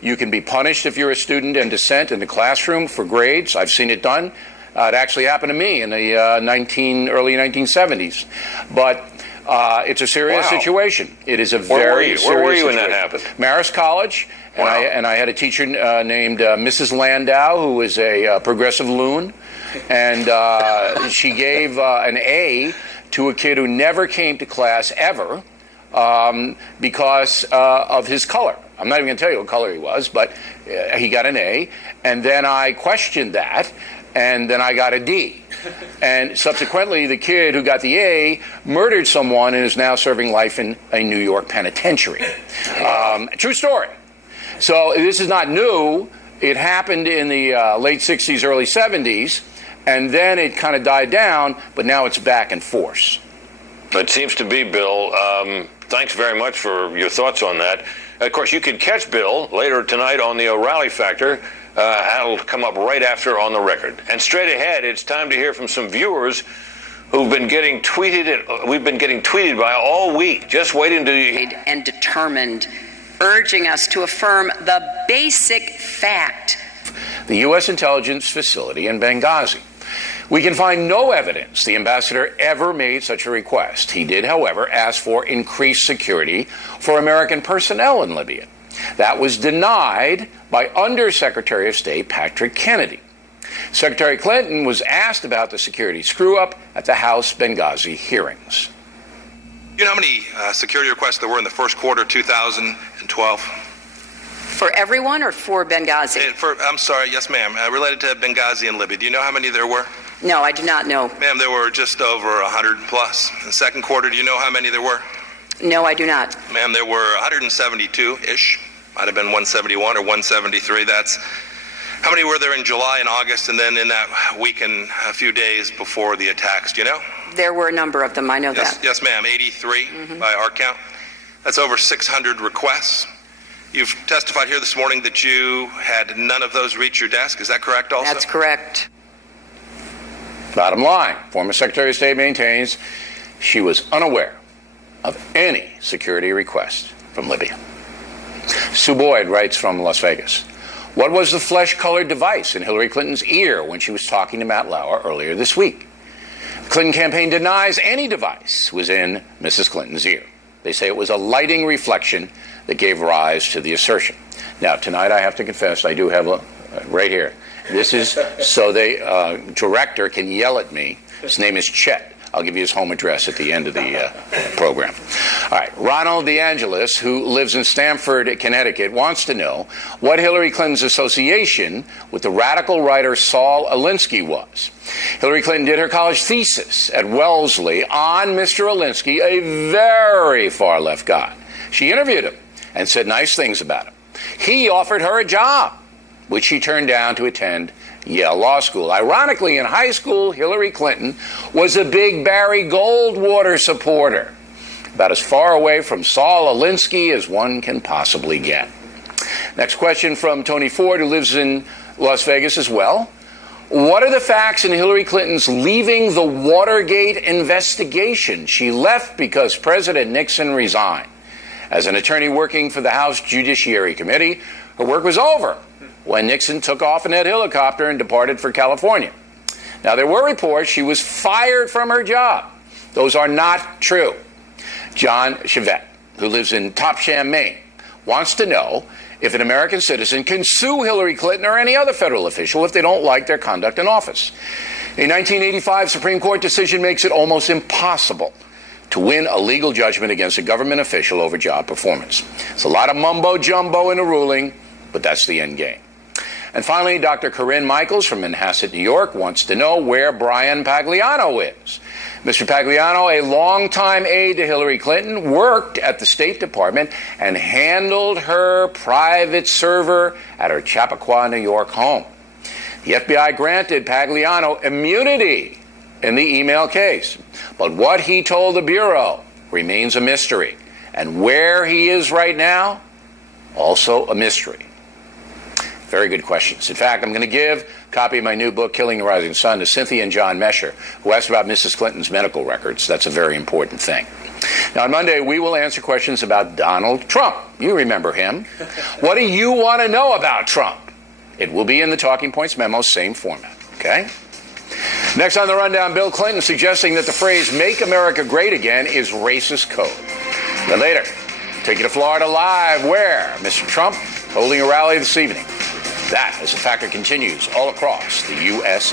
You can be punished if you're a student in dissent in the classroom for grades. I've seen it done. It actually happened to me in the early 1970s. But it's a serious situation. It is a very serious situation. Where were you when that happened? Marist College. And I had a teacher named Mrs. Landau, who was a progressive loon. And she gave an A to a kid who never came to class ever because of his color. I'm not even going to tell you what color he was, but he got an A. And then I questioned that. And then I got a D. And subsequently, the kid who got the A murdered someone and is now serving life in a New York penitentiary. True story. So this is not new. It happened in the late 60s, early 70s, and then it kind of died down, but now it's back in force. It seems to be, Bill. Thanks very much for your thoughts on that. Of course, you can catch Bill later tonight on the O'Reilly Factor. That'll come up right after On the Record. And straight ahead, it's time to hear from some viewers who've been getting tweeted. We've been getting tweeted by all week. Just waiting to and determined, urging us to affirm the basic fact. The U.S. intelligence facility in Benghazi. We can find no evidence the ambassador ever made such a request. He did, however, ask for increased security for American personnel in Libya. That was denied by Undersecretary of State Patrick Kennedy. Secretary Clinton was asked about the security screw-up at the House Benghazi hearings. You know how many security requests there were in the first quarter of 2012? For everyone or for Benghazi? I'm sorry, yes, ma'am. Related to Benghazi and Libya. Do you know how many there were? No, I do not know. Ma'am, there were just over 100 plus. In the second quarter, do you know how many there were? No, I do not. Ma'am, there were 172-ish. Might have been 171 or 173. That's how many were there in July and August, and then in that week and a few days before the attacks? Do you know? There were a number of them. I know that. Yes, ma'am. 83 by our count. That's over 600 requests. You've testified here this morning that you had none of those reach your desk. Is that correct also? That's correct. Bottom line, former Secretary of State maintains she was unaware of any security request from Libya. Sue Boyd writes from Las Vegas. What was the flesh-colored device in Hillary Clinton's ear when she was talking to Matt Lauer earlier this week? The Clinton campaign denies any device was in Mrs. Clinton's ear. They say it was a lighting reflection that gave rise to the assertion. Now, tonight I have to confess I do have a right here. This is so the director can yell at me. His name is Chet. I'll give you his home address at the end of the program. All right. Ronald DeAngelis, who lives in Stamford, Connecticut, wants to know what Hillary Clinton's association with the radical writer Saul Alinsky was. Hillary Clinton did her college thesis at Wellesley on Mr. Alinsky, a very far-left guy. She interviewed him and said nice things about him. He offered her a job, which she turned down to attend Yale Law School. Ironically, in high school, Hillary Clinton was a big Barry Goldwater supporter, about as far away from Saul Alinsky as one can possibly get. Next question from Tony Ford, who lives in Las Vegas as well. What are the facts in Hillary Clinton's leaving the Watergate investigation? She left because President Nixon resigned. As an attorney working for the House Judiciary Committee, her work was over when Nixon took off in that helicopter and departed for California. Now, there were reports she was fired from her job. Those are not true. John Chevette, who lives in Topsham, Maine, wants to know if an American citizen can sue Hillary Clinton or any other federal official if they don't like their conduct in office. A 1985 Supreme Court decision makes it almost impossible to win a legal judgment against a government official over job performance. It's a lot of mumbo-jumbo in the ruling, but that's the end game. And finally, Dr. Corinne Michaels from Manhasset, New York, wants to know where Brian Pagliano is. Mr. Pagliano, a longtime aide to Hillary Clinton, worked at the State Department and handled her private server at her Chappaqua, New York home. The FBI granted Pagliano immunity in the email case, but what he told the Bureau remains a mystery. And where he is right now, also a mystery. Very good questions. In fact, I'm going to give a copy of my new book, Killing the Rising Sun, to Cynthia and John Mesher, who asked about Mrs. Clinton's medical records. That's a very important thing. Now, on Monday, we will answer questions about Donald Trump. You remember him. What do you want to know about Trump? It will be in the Talking Points memo, same format, okay? Next on the rundown, Bill Clinton suggesting that the phrase "Make America Great Again" is racist code. Then later, take you to Florida Live, where Mr. Trump holding a rally this evening. That, as the factor continues all across the U.S.